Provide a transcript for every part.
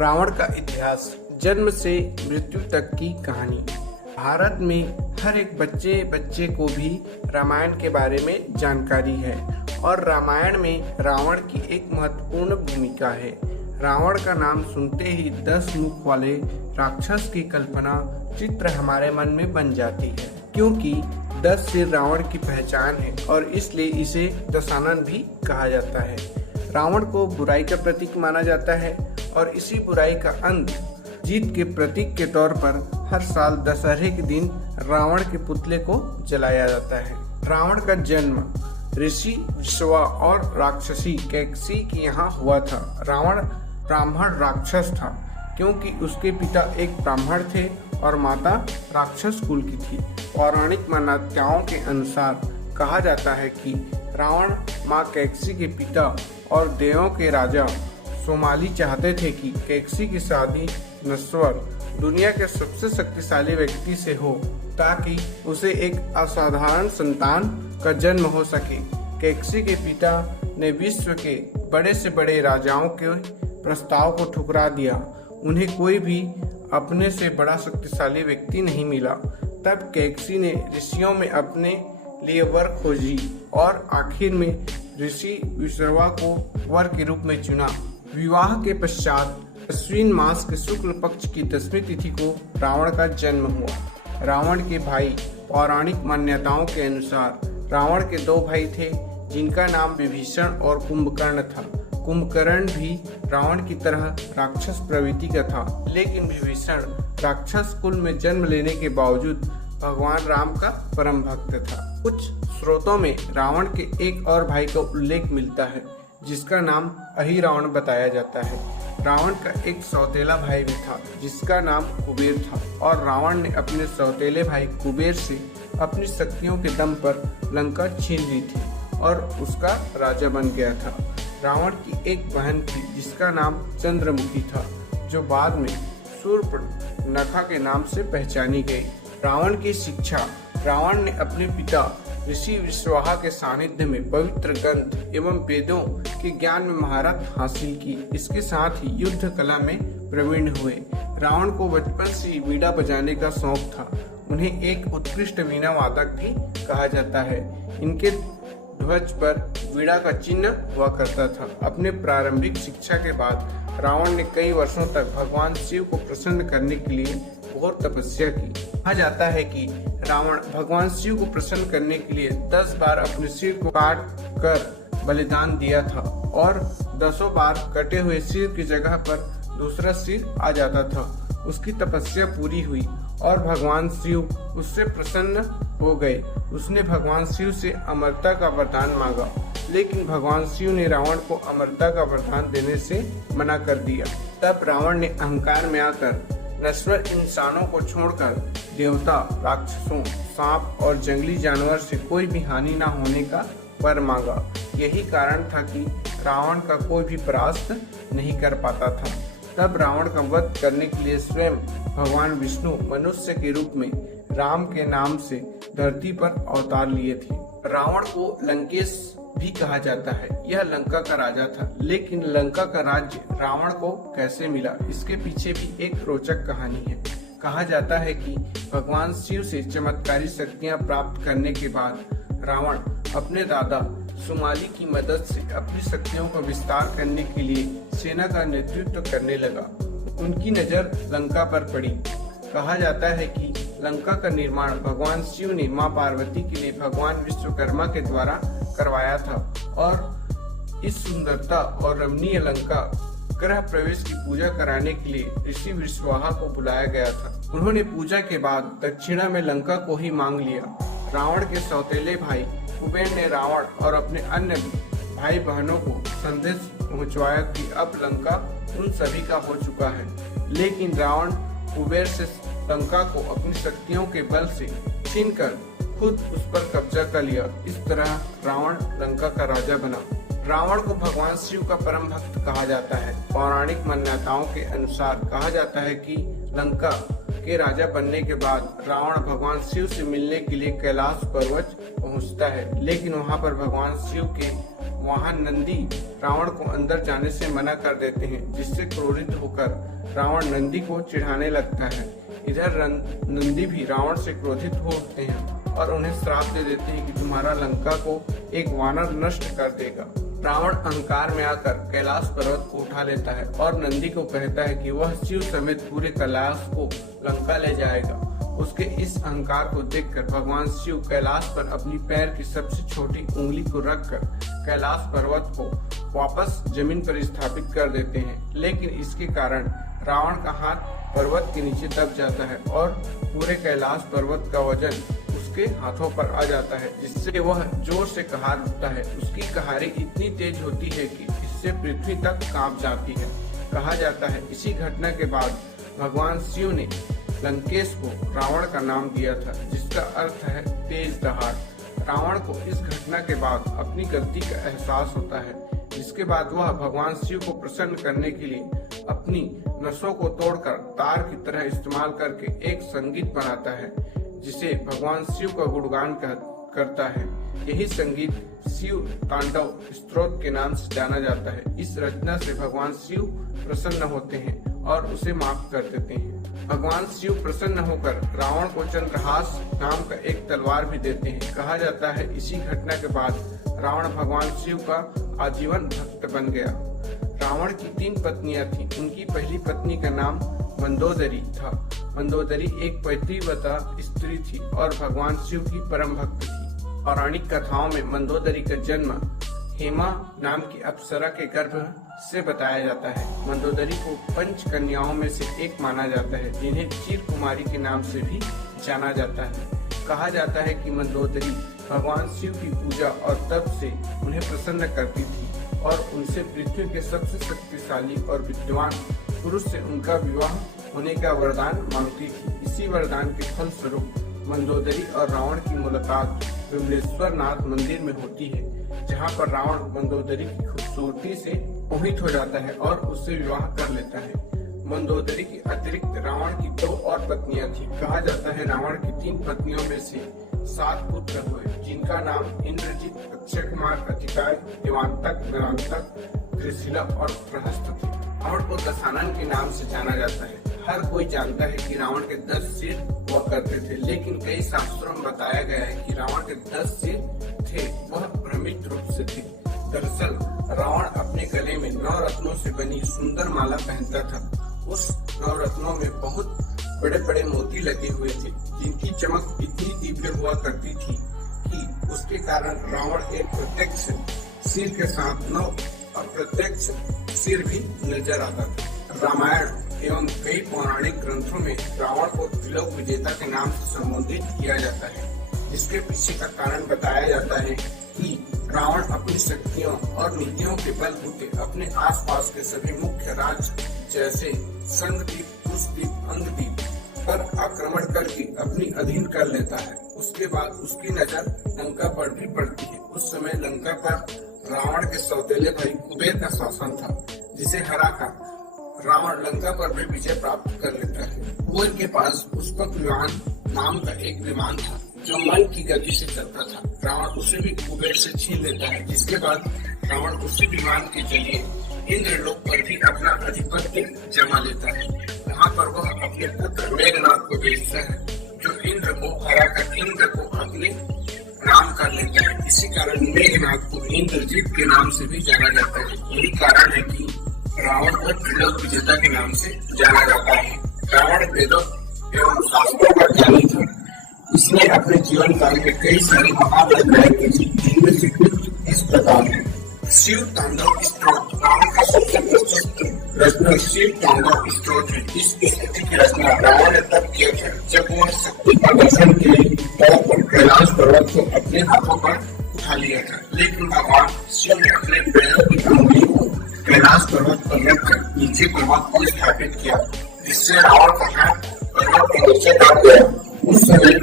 रावण का इतिहास, जन्म से मृत्यु तक की कहानी। भारत में हर एक बच्चे को भी रामायण के बारे में जानकारी है और रामायण में रावण की एक महत्वपूर्ण भूमिका है। रावण का नाम सुनते ही 10 मुख वाले राक्षस की कल्पना चित्र हमारे मन में बन जाती है, क्योंकि 10 सिर रावण की पहचान है और इसलिए इसे दशानन भी कहा जाता है। रावण को बुराई का प्रतीक माना जाता है और इसी बुराई का अंत जीत के प्रतीक के तौर पर हर साल दशहरे के दिन रावण के पुतले को जलाया जाता है। रावण का जन्म ऋषि विश्रवा और राक्षसी कैकसी के यहाँ हुआ था। रावण ब्राह्मण राक्षस था क्योंकि उसके पिता एक ब्राह्मण थे और माता राक्षस कुल की थी। पौराणिक मान्यताओं के अनुसार कहा जाता है कि रावण माँ कैकसी के पिता और देवों के राजा सोमाली चाहते थे कि कैकसी की शादी नश्वर दुनिया के सबसे शक्तिशाली व्यक्ति से हो ताकि उसे एक असाधारण संतान का जन्म हो सके। कैकसी के पिता ने विश्व के बड़े से बड़े राजाओं के प्रस्ताव को ठुकरा दिया। उन्हें कोई भी अपने से बड़ा शक्तिशाली व्यक्ति नहीं मिला। तब कैकसी ने ऋषियों में अपने लिए वर खोजी और आखिर में ऋषि विश्रवा को वर के रूप में चुना। विवाह के पश्चात अश्विन मास के शुक्ल पक्ष की 10वीं तिथि को रावण का जन्म हुआ। रावण के भाई, पौराणिक मान्यताओं के अनुसार रावण के 2 भाई थे जिनका नाम विभीषण और कुंभकर्ण था। कुंभकर्ण भी रावण की तरह राक्षस प्रवृत्ति का था, लेकिन विभीषण राक्षस कुल में जन्म लेने के बावजूद भगवान राम का परम भक्त था। कुछ स्रोतों में रावण के एक और भाई का उल्लेख मिलता है जिसका नाम अहिरावण बताया जाता है। रावण का एक सौतेला भाई भी था जिसका नाम कुबेर था और रावण ने अपने सौतेले भाई कुबेर से अपनी शक्तियों के दम पर लंका छीन ली थी और उसका राजा बन गया था। रावण की एक बहन थी जिसका नाम चंद्रमुखी था, जो बाद में शूर्पणखा के नाम से पहचानी गई। रावण की शिक्षा, रावण ने अपने पिता ऋषि विश्रवा के सानिध्य में पवित्र ग्रंथ एवं वेदों के ज्ञान में महारत हासिल की। इसके साथ ही युद्ध कला में प्रवीण हुए। रावण को बचपन से वीणा बजाने का शौक था। उन्हें एक उत्कृष्ट वीणा वादक भी कहा जाता है। इनके ध्वज पर वीणा का चिन्ह हुआ करता था। अपने प्रारंभिक शिक्षा के बाद रावण ने कई वर्षों तक भगवान शिव को प्रसन्न करने के लिए घोर तपस्या की। कहा जाता है कि रावण भगवान शिव को प्रसन्न करने के लिए 10 बार अपने सिर को काट कर बलिदान दिया था और 10 बार कटे हुए सिर की जगह पर दूसरा सिर आ जाता था। उसकी तपस्या पूरी हुई और भगवान शिव उससे प्रसन्न हो गए। उसने भगवान शिव से अमरता का वरदान मांगा, लेकिन भगवान शिव ने रावण को अमरता का वरदान देने से मना कर दिया। तब रावण ने अहंकार में आकर नश्वर इंसानों को छोड़कर देवता, राक्षसों, सांप और जंगली जानवर से कोई भी हानि न होने का वर मांगा। यही कारण था कि रावण का कोई भी परास्त नहीं कर पाता था। तब रावण का वध करने के लिए स्वयं भगवान विष्णु मनुष्य के रूप में राम के नाम से धरती पर अवतार लिए थे। रावण को लंकेश भी कहा जाता है। यह लंका का राजा था, लेकिन लंका का राज्य रावण को कैसे मिला, इसके पीछे भी एक रोचक कहानी है। कहा जाता है कि भगवान शिव से चमत्कारी शक्तियां प्राप्त करने के बाद रावण अपने दादा सुमाली की मदद से अपनी शक्तियों का विस्तार करने के लिए सेना का नेतृत्व करने लगा। उनकी नजर लंका पर पड़ी। कहा जाता है कि लंका का निर्माण भगवान शिव ने मां पार्वती के लिए भगवान विश्वकर्मा के द्वारा करवाया था और इस सुंदरता और रमणीय लंका ग्रह प्रवेश की पूजा कराने के लिए ऋषि विश्रवा को बुलाया गया था। उन्होंने पूजा के बाद दक्षिणा में लंका को ही मांग लिया। रावण के सौतेले भाई कुबेर ने रावण और अपने अन्य भाई बहनों को संदेश पहुंचवाया कि अब लंका उन सभी का हो चुका है, लेकिन रावण कुबेर से लंका को अपनी शक्तियों के बल से छीनकर खुद उस पर कब्जा कर लिया। इस तरह रावण लंका का राजा बना। रावण को भगवान शिव का परम भक्त कहा जाता है। पौराणिक मान्यताओं के अनुसार कहा जाता है कि लंका के राजा बनने के बाद रावण भगवान शिव से मिलने के लिए कैलाश पर्वत पहुंचता है, लेकिन वहां पर भगवान शिव के वहां नंदी रावण को अंदर जाने से मना कर देते हैं, जिससे क्रोधित होकर रावण नंदी को चिढ़ाने लगता है। इधर नंदी भी रावण से क्रोधित होते हैं और उन्हें श्राप दे देते हैं कि तुम्हारा लंका को एक वानर नष्ट कर देगा। रावण अहंकार में आकर कैलाश पर्वत को उठा लेता है और नंदी को कहता है कि वह शिव समेत पूरे कैलाश को लंका ले जाएगा। उसके इस अहंकार को देखकर भगवान शिव कैलाश पर अपनी पैर की सबसे छोटी उंगली को रखकर कैलाश पर्वत को वापस जमीन पर स्थापित कर देते हैं, लेकिन इसके कारण रावण का हाथ पर्वत के नीचे दब जाता है और पूरे कैलाश पर्वत का वजन उसके हाथों पर आ जाता है, जिससे वह जोर से कहार उठता है। उसकी कहारी इतनी तेज होती है कि इससे पृथ्वी तक कांप जाती है। कहा जाता है इसी घटना के बाद भगवान शिव ने लंकेश को रावण का नाम दिया था, जिसका अर्थ है तेज दहाड़। रावण को इस घटना के बाद अपनी गलती का एहसास होता है, जिसके बाद वह भगवान शिव को प्रसन्न करने के लिए अपनी नसों को तोड़कर तार की तरह इस्तेमाल करके एक संगीत बनाता है, जिसे भगवान शिव का गुणगान करता है। यही संगीत शिव तांडव स्तोत्र के नाम से जाना जाता है। इस रचना से भगवान शिव प्रसन्न होते हैं और उसे माफ कर देते हैं। भगवान शिव प्रसन्न होकर रावण को चंद्रहास नाम का एक तलवार भी देते हैं। कहा जाता है इसी घटना के बाद रावण भगवान शिव का आजीवन भक्त बन गया। रावण की 3 पत्नियां थीं। उनकी पहली पत्नी का नाम मंदोदरी था। मंदोदरी एक पैतृवता स्त्री थी और भगवान शिव की परम भक्त थी। पौराणिक कथाओं में मंदोदरी का जन्म हेमा नाम की अप्सरा के गर्भ से बताया जाता है। मंदोदरी को 5 कन्याओं में से एक माना जाता है, जिन्हें चीर कुमारी के नाम से भी जाना जाता है। कहा जाता है कि मंदोदरी भगवान शिव की पूजा और तप से उन्हें प्रसन्न करती थी और उनसे पृथ्वी के सबसे शक्तिशाली और विद्वान पुरुष से उनका विवाह होने का वरदान मांगती थी। इसी वरदान के फल स्वरूप मंदोदरी और रावण की मुलाकात विमलेश्वर नाथ मंदिर में होती है, जहाँ पर रावण मंदोदरी की खूबसूरती से मोहित हो जाता है और उससे विवाह कर लेता है। मंदोदरी की अतिरिक्त रावण की 2 और पत्नियां थी। कहा जाता है रावण की 3 पत्नियों में से 7 पुत्र हुए, जिनका नाम इंद्रजीत, अक्षय कुमार, अतिकाय, देवांतक, नरांतक, त्रिशिला और प्रहस्त थे। रावण को दशानन के नाम से जाना जाता है। हर कोई जानता है कि रावण के 10 सिर हुआ करते थे, लेकिन कई शास्त्रों में बताया गया है कि रावण के 10 सिर थे, वह भ्रमित रूप से थे। दरअसल रावण अपने गले में 9 रत्नों से बनी सुंदर माला पहनता था। उस 9 रत्नों में बहुत बड़े बड़े मोती लगे हुए थे, जिनकी चमक इतनी दिव्य हुआ करती थी कि उसके कारण रावण एक प्रत्यक्ष सिर के साथ 9 अप्रत्यक्ष सिर भी नजर आता था। रामायण एवं कई पौराणिक ग्रंथों में रावण को त्रिलोक विजेता के नाम से संबोधित किया जाता है, जिसके पीछे का कारण बताया जाता है कि रावण अपनी शक्तियों और नीतियों के बलबूते अपने आसपास के सभी मुख्य राज्य जैसे संगद्वीप, कुशद्वीप, अंगद्वीप पर आक्रमण करके अपनी अधीन कर लेता है। उसके बाद उसकी नजर लंका पर भी पड़ती है। उस समय लंका पर रावण के सौतेले भाई कुबेर का शासन था, जिसे हराकर रावण लंका पर भी विजय प्राप्त कर लेता है। कुबेर के पास पुष्पक विमान नाम का एक विमान था, जो मन की गति से चलता था। रावण उसे भी कुबेर से छीन लेता है, जिसके बाद रावण उसी विमान के जरिए इंद्रलोक पर भी अपना आधिपत्य जमा लेता है। वहाँ पर वह अपने पुत्र मेघनाथ को भेजता है, जो इंद्र को हराकर इंद्र को अपने नाम कर लेता है। इसी कारण मेघनाथ को इंद्रजीत के नाम से भी जाना जाता है। यही कारण है कि रावण को त्रिलोक विजेता के नाम से जाना जाता है। रावण वेदों एवं शास्त्रों का ज्ञानी था। इसने अपने जीवन काल में कई सारी महान रचनाएं की, जिनमें से कुछ इस प्रकार है। शिव तांडव स्तोत्र रावण का सबसे प्रसिद्ध रचना शिव तांडव स्तोत्र है। इस स्तुति की रचना रावण ने तब किया था जब वह शक्ति प्रदर्शन के तौर पर कैलाश पर्वत को अपने हाथों पर उठा लिया था, लेकिन भगवान शिव ने अपने पैरों की उंगली को कैलाश पर्वत पर रखकर नीचे पर्वत को स्थापित किया, जिससे रावण का हाथ पर्वत के नीचे दब गया। उस समय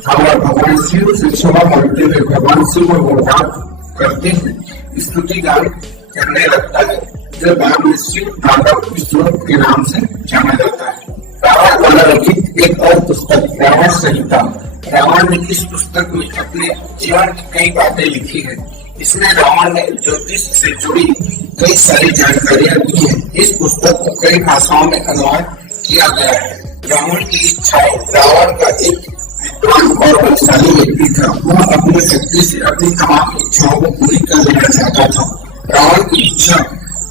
रावण भगवान शिव से क्षमा मांगते हुए भगवान शिव को गुणगान करते हुए स्तुति गान करने लगता है, जो बाद में शिव तांडव स्तोत्र के नाम से जाना जाता है। रावण द्वारा रचित एक और पुस्तक रावण संहिता। रावण ने इस पुस्तक में अपने जीवन की कई बातें लिखी है। इसमें रावण ने ज्योतिष से जुड़ी कई सारी जानकारियां दी है। इस पुस्तक को कई भाषाओं में अनुवाद किया गया है। रावण की इच्छाएं। रावण का एक विद्वान और बलशाली व्यक्ति था। वह अपनी शक्ति से अपनी तमाम इच्छाओं को पूरी कर लेना चाहता था। रावण की इच्छा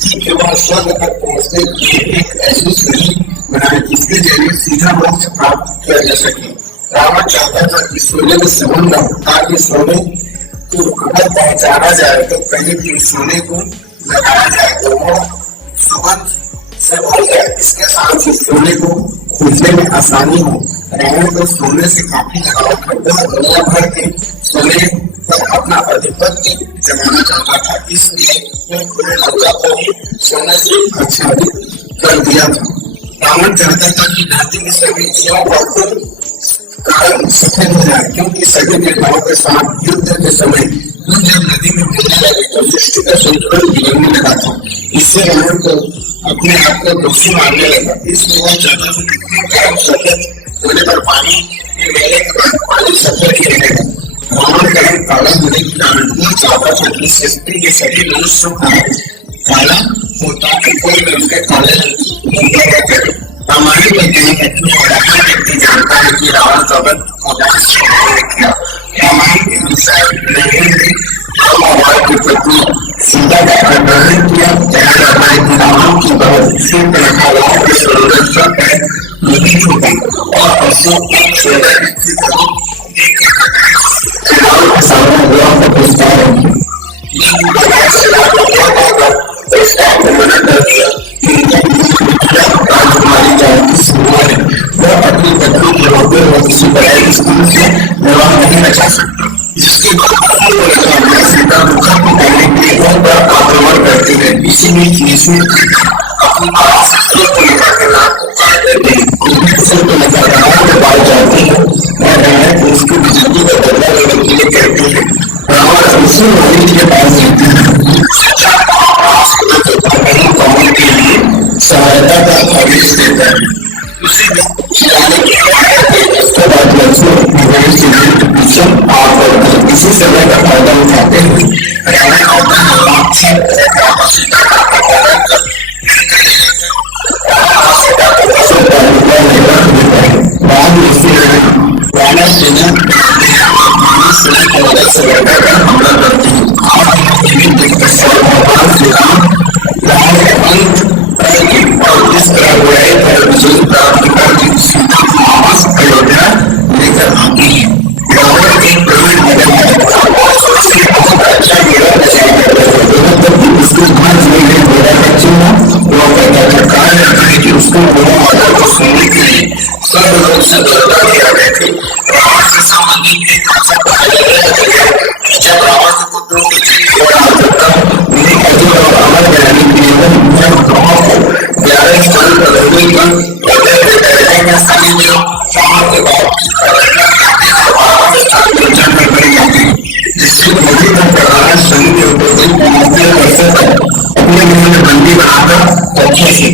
थी कि वह स्वर्ग तक पहुंचने के लिए एक ऐसी सीढ़ी बनाए जिसके जरिए सीधा मोक्ष प्राप्त किया जा सके। रावण चाहता था कि सोने में संबंध हो, ताकि सोने को अगर पहुंचाना जाए तो कहीं भी सोने को लगाया जाए तो वो सुगंध से भर जाए। इसके साथ ही सोने को खोजने में आसानी हो। रावण को सोने से काफी लगाव था। वह दुनिया भर के सोने पर अपना आधिपत्य जमाना चाहता था। इसलिए वह पूरे लंका को ही सोने से आच्छादित कर दिया था। रावण चाहता था कि धरती के सभी जीव कारण सफेद हो जाए, क्योंकि सभी देवताओं के साथ युद्ध के समय जब नदी में मिलने लगे तो सृष्टि का संतुलन बिगड़ने लगा था। इससे रावण को अपने आप को दोषी मानने लगा। इसलिए वह चाहता था कि कारण सफेद होने पर पानी में मिलने के बाद पानी सफेद ही रहेगा। रावण का रंग काला होने के कारण वह चाहता था कि सृष्टि के सभी मनुष्य काला होता कि कोई भी उनके काले रंग करे। रामायण में कई घटनाएं और हर व्यक्ति जानता है कि रावण का वध उदास से नहीं किया। रामायण के अनुसार रावण ने राम और रावण की पत्नी सीता का अपहरण किया। कहा जाता है कि रावण की बहुत रावण के सूरज का पैर नहीं छूटा और अशोक एक छोटा व्यक्ति को रावण के सामने विवाह का प्रस्ताव रखा। लेकिन भगवान से रावण प्रस्ताव को मना कर दिया। राजकुमारी जानकी सिंह वह अपनी पत्नी के होते हुए किसी बड़े स्कूल से विवाह नहीं रचा सकता। जिसके बाद सीता दुखा को करने के लिए उन पर आक्रमण करती है। इसी बीच इसमें अपनी शस्त्रों को लेकर रात को काट देती है। रावण के पास जाती है और रावण को उसकी बेइज्जती का बदला लेने के लिए कहती है। रावण उसी मोहिनी के पास जाती है। कमल के लिए सहायता का आदेश देता है। उसी इसके बाद इसी समय का फायदा उठाते हुए हमला करती है। और इस तरह विजय प्राप्त कर सीता को वापस अयोध्या लेकर आती है। रावण एक प्रवीण मदन है। बहुत अच्छा मेरा उसको कहा जाता है कि उसको माता को सुनने के लिए सब लोग से दरबार किया गए थे। रावण से संबंधित एक जब रावण के पुत्रों की अपने में बंदी बनाकर रखे थे।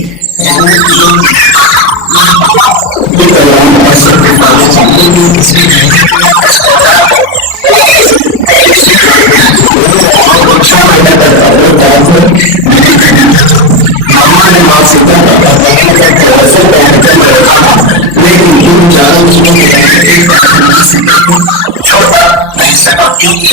छोटा नहीं सका क्योंकि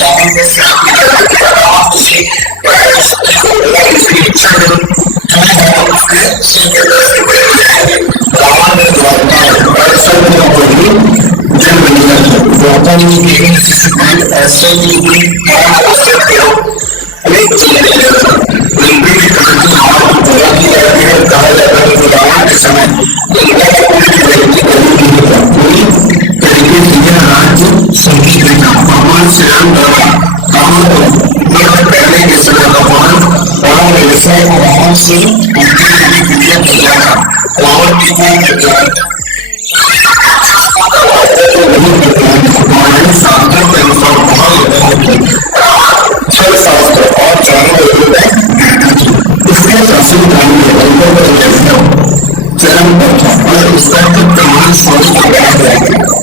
भगवान श्री राम द्वारा पहले के समय भगवान राम ने रावण से किया था। रावण की शास्त्रों के अनुसार छह शास्त्र और चारों इसके शासन चरम पर था और इसका प्रमाण सोने का